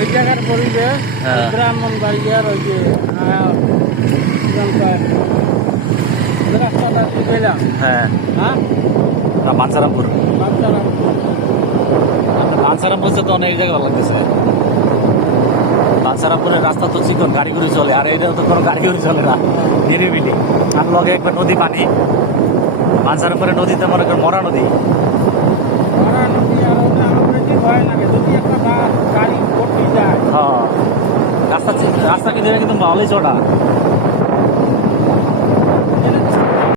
এই জায়গার পরিবেশ হ্যাঁ। ব্রাহ্মণবাড়িয়ার ওই যে রাস্তাটা পেলাম। হ্যাঁ, হ্যাঁ, বাঞ্ছারামপুর। বাচ্চারা বাঞ্ছারাম বলছে তো অনেক জায়গায় ভালো লাগতেছে। বাঞ্ছারামপুরের রাস্তা তো চিকন, গাড়ি ঘুরে চলে, আর এটা তো কোনো গাড়ি ঘুরে চলে না, নিরিবিলি। আর লগে একবার নদী পানি, বাঞ্ছারামপুরের নদীতে মনে করেন মরা নদী। ভরা নদী আর ওটা আমার কি ভয় লাগে যদি একটা গাড়ি ভর্তি যায়। হ্যাঁ, রাস্তা কিন্তু এটা কিন্তু ভালোই চড়া।